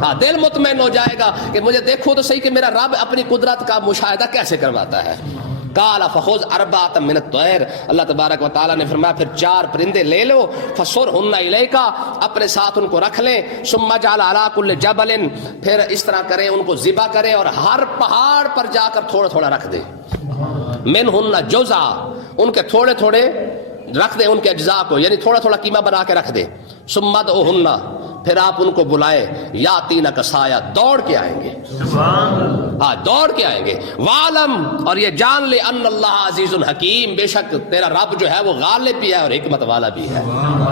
ہاں دل مطمئن ہو جائے گا کہ مجھے دیکھو تو صحیح کہ میرا رب اپنی قدرت کا مشاہدہ کیسے کرواتا ہے. قال فخذ 4 من الطير، اللہ تبارک و تعالیٰ نے فرمایا پھر 4 پرندے لے لو، فصرهن الیک، اپنے ساتھ ان کو رکھ لیں. ثم اجعل على كل جبل، پھر اس طرح کریں ان کو ذبح کریں اور ہر پہاڑ پر جا کر تھوڑا تھوڑا رکھ دیں. منہن جزء، ان کے تھوڑے تھوڑے رکھ دیں، ان کے اجزاء کو، یعنی تھوڑا تھوڑا قیمہ بنا کے رکھ دیں. ثم ادعوہن، پھر آپ ان کو بلائیں. یاتینک سایہ، دوڑ کے آئیں گے. ہاں دوڑ کے آئیں گے. وعلم، اور یہ جان لے، ان اللہ عزیز حکیم، بے شک تیرا رب جو ہے وہ غالب بھی ہے اور حکمت والا بھی ہے.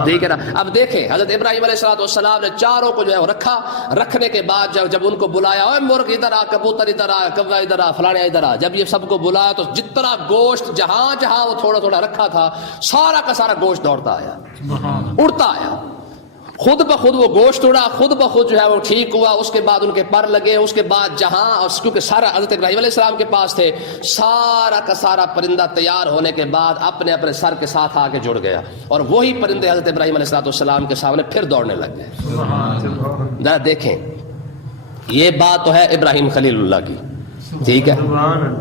ٹھیک ہے نا. اب دیکھیں حضرت ابراہیم علیہ الصلوۃ والسلام نے 4 کو جو ہے وہ رکھا. رکھنے کے بعد جب ان کو بلایا، اے مرغ ادھر آ، کبوتر ادھر آ، کوا ادھر آ، فلانے ادھر آ، جب یہ سب کو بلایا تو جتنا گوشت جہاں جہاں وہ تھوڑا تھوڑا رکھا تھا سارا کا سارا گوشت دوڑتا آیا، اڑتا آیا. خود بخود وہ گوشت اڑا، خود بخود جو ہے وہ ٹھیک ہوا. اس کے بعد ان کے پر لگے. اس کے بعد جہاں، کیونکہ سارا حضرت ابراہیم علیہ السلام کے پاس تھے، سارا کا سارا پرندہ تیار ہونے کے بعد اپنے اپنے سر کے ساتھ آ کے جڑ گیا اور وہی پرندے حضرت ابراہیم علیہ السلام کے سامنے پھر دوڑنے لگ گئے. ذرا دیکھیں یہ بات تو ہے ابراہیم خلیل اللہ کی. ٹھیک ہے،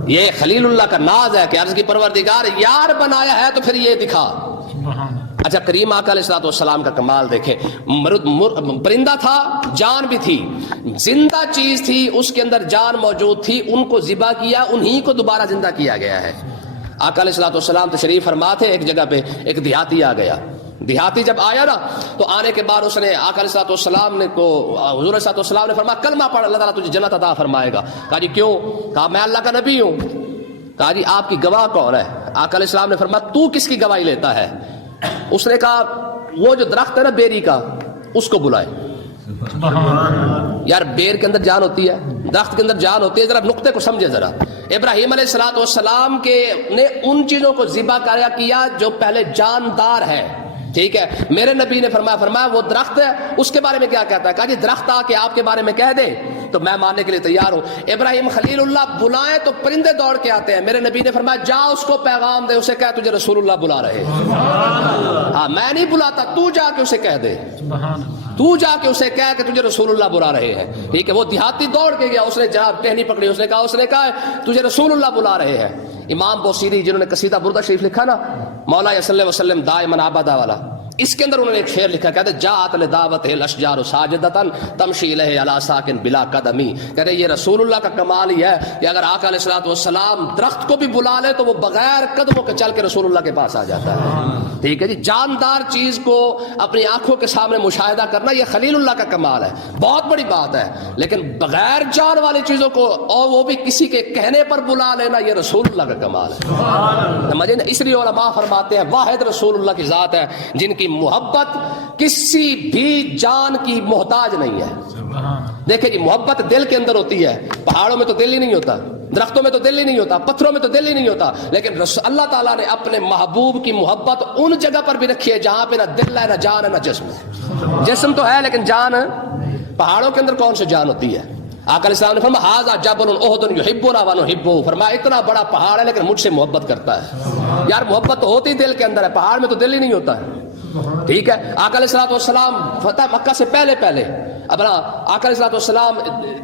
یہ خلیل اللہ کا ناز ہے کہ عرض کی پروردگار یار بنایا ہے تو پھر یہ دکھا. اچھا کریم آقا علیہ الصلوۃ والسلام کا کمال دیکھیں. پرندہ تھا، جان بھی تھی، زندہ چیز تھی، اس کے اندر جان موجود تھی. ان کو ذبح کیا، انہی کو دوبارہ زندہ کیا گیا ہے. آقا علیہ الصلوۃ والسلام تشریف فرما تھے ایک جگہ پہ، ایک دیہاتی آ گیا. دیہاتی جب آیا نا تو آنے کے بعد اس نے آقا علیہ الصلوۃ والسلام نے کو حضور علیہ الصلوۃ والسلام نے فرمایا کلمہ پڑھ اللہ تعالیٰ تجھے جنت عطا فرمائے گا. کہا جی کیوں؟ کہا میں اللہ کا نبی ہوں. کہا جی آپ کی گواہ کون ہے؟ آقا علیہ السلام نے فرمایا تو کس کی گواہی لیتا ہے؟ اس نے کہا وہ جو درخت ہے نا بیری کا اس کو بلائے. یار بیر کے اندر جان ہوتی ہے، درخت کے اندر جان ہوتی ہے، ذرا نقطے کو سمجھے ذرا. ابراہیم علیہ الصلوۃ والسلام کے نے ان چیزوں کو ذبح کیا جو پہلے جاندار ہے. ٹھیک ہے، میرے نبی نے فرمایا وہ درخت ہے اس کے بارے میں کیا کہتا ہے؟ کہا جی درخت آ کے آپ کے بارے میں کہہ دے تو میں ماننے کے لیے تیار ہوں. ابراہیم خلیل اللہ بلائیں تو پرندے دوڑ کے آتے ہیں. میرے نبی نے فرمایا جا اس کو پیغام دے، اسے کہہ تجھے رسول اللہ بلا رہے ہیں. ہاں میں نہیں بلاتا، تو جا کے اسے کہہ دے، تو جا کے اسے کہہ کہ تجھے رسول اللہ بلا رہے ہیں. ٹھیک ہے، وہ دیہاتی دوڑ کے گیا، اس نے جناب ٹہنی پکڑی، اس نے کہا تجھے رسول اللہ بلا رہے ہیں. امام بوصیری جنہوں نے قصیدہ بردہ شریف لکھا نا، مولا صلی اللہ علیہ وسلم دائما ابدا والا، اس کے اندر انہوں نے ایک شعر لکھا، کہتے جاءت لدعوت الاشجار ساجدۃ تمشی الیہ علی ساکن بلا قدمی. کہتے یہ رسول اللہ کا کمال ہی ہے کہ اگر آقا علیہ الصلوۃ والسلام درخت کو بھی بلا لے تو وہ بغیر قدموں کے چل کے رسول اللہ کے پاس آ جاتا ہے. ٹھیک ہے جی، جاندار چیز کو اپنی آنکھوں کے سامنے مشاہدہ کرنا یہ خلیل اللہ کا کمال ہے، بہت بڑی بات ہے. لیکن بغیر جان والی چیزوں کو اور وہ بھی کسی کے کہنے پر بلا لینا یہ رسول اللہ کا کمال ہے. سمجھے نا؟ اس لیے علماء فرماتے ہیں واحد رسول اللہ کی ذات ہے جن کی محبت کسی بھی جان کی محتاج نہیں ہے. دیکھیں جی، محبت دل کے اندر ہوتی ہے. پہاڑوں میں تو دل ہی نہیں ہوتا، درختوں میں تو دل ہی نہیں ہوتا، پتھروں میں تو دل ہی نہیں ہوتا. لیکن اللہ تعالیٰ نے اپنے محبوب کی محبت ان جگہ پر بھی رکھی ہے جہاں پہ نہ دل ہے، نہ جان ہے، نہ جسم ہے. جسم تو ہے لیکن جان ہے. پہاڑوں کے اندر کون سی جان ہوتی ہے؟ آقا علیہ السلام نے فرمایا ھذا جبل احد یحبنا ونحبہ. فرمایا اتنا بڑا پہاڑ ہے لیکن مجھ سے محبت کرتا ہے. یار محبت تو ہوتی دل کے اندر ہے، پہاڑ میں تو دل ہی نہیں ہوتا ہے. ٹھیک ہے، آقا علیہ الصلوۃ والسلام فتح مکہ سے پہلے اپنا آقا علیہ الصلوۃ والسلام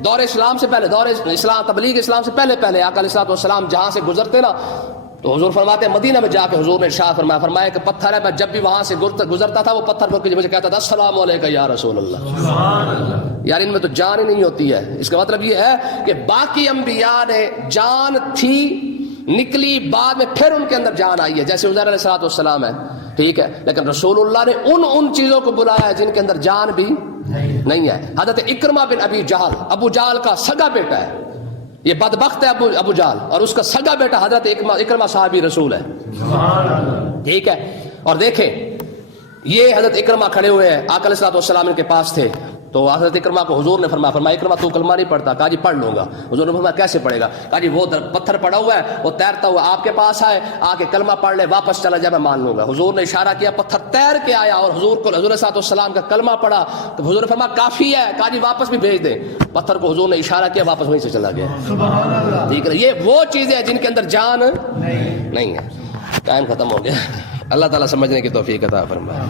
دور اسلام سے پہلے، دور اسلام تبلیغ اسلام سے پہلے آقا علیہ الصلوۃ والسلام جہاں سے گزرتے نا تو حضور فرماتے ہیں مدینہ میں جا کے حضور نے ارشاد فرمایا کہ پتھر ہے، میں جب بھی وہاں سے گزرتا تھا وہ پتھر رک کے مجھے کہتا تھا السلام علیکم یا رسول اللہ. یار ان میں تو جان ہی نہیں ہوتی ہے. اس کا مطلب یہ ہے کہ باقی انبیاء نے جان تھی، نکلی بعد میں، پھر ان کے اندر جان آئی ہے، جیسے عزیر علیہ الصلوۃ والسلام ہے. ٹھیک ہے، لیکن رسول اللہ نے ان چیزوں کو بلایا ہے جن کے اندر جان بھی نہیں ہے. حضرت اکرمہ بن ابی جہل، ابو جہل کا سگا بیٹا ہے، یہ بدبخت ہے ابو جہل، اور اس کا سگا بیٹا حضرت اکرمہ صحابی رسول ہے. ٹھیک ہے، اور دیکھیں یہ حضرت اکرمہ کھڑے ہوئے ہیں، آقا علیہ الصلوۃ والسلام ان کے پاس تھے تو حضرت اکرمہ کو حضور نے فرمایا اکرمہ تو کلمہ نہیں پڑھتا. کہا جی پڑھ لوں گا. حضور نے فرمایا کیسے پڑھے گا؟ کہا جی وہ پتھر پڑا ہوا ہے، وہ تیرتا ہوا آپ کے پاس آئے، آ کے کلمہ پڑھ لے، واپس چلا جائے، میں مان لوں گا. حضور نے اشارہ کیا، پتھر تیر کے آیا اور حضور صلی اللہ علیہ وسلم کا کلمہ پڑھا تو حضور نے فرمایا کافی ہے. کہا جی واپس بھی بھیج دیں. پتھر کو حضور نے اشارہ کیا، واپس وہیں سے چلا گیا. ٹھیک ہے، یہ وہ چیزیں ہیں جن کے اندر جان نہیں ہے. ٹائم ختم ہو گیا. اللہ تعالیٰ سمجھنے کی توفیق عطا فرمائے.